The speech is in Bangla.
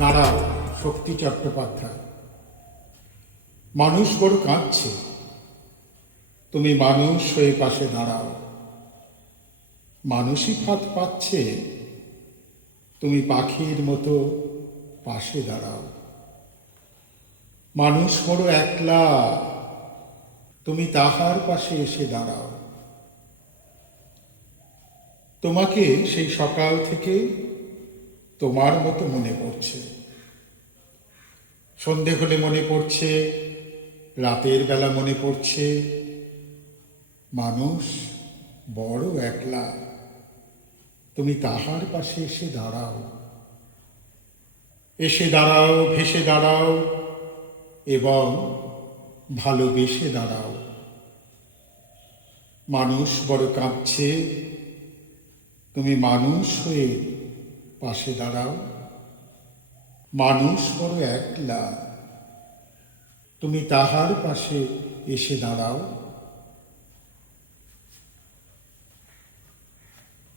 দাঁড়াও। শক্তি চট্টোপাধ্যায়। মানুষ বড় কাঁদছে, তুমি মানুষ হয়ে পাশে দাঁড়াও। মানুষই ফাঁদ পাচ্ছে, তুমি পাখির মতো পাশে দাঁড়াও। মানুষ বড় একলা, তুমি তাহার পাশে এসে দাঁড়াও। তোমাকে সেই সকাল থেকে তোমার মতো মনে পড়ছে। সন্ধে হলে মনে পড়ছে, রাতের বেলা মনে পড়ছে। মানুষ বড় একলা, তুমি তাহার পাশে এসে দাঁড়াও। এসে দাঁড়াও, ভেসে দাঁড়াও এবং ভালোবেসে দাঁড়াও। মানুষ বড় কাঁদছে, তুমি মানুষ হয়ে পাশে দাঁড়াও। মানুষ বড় একলা, তুমি তাহার পাশে এসে দাঁড়াও।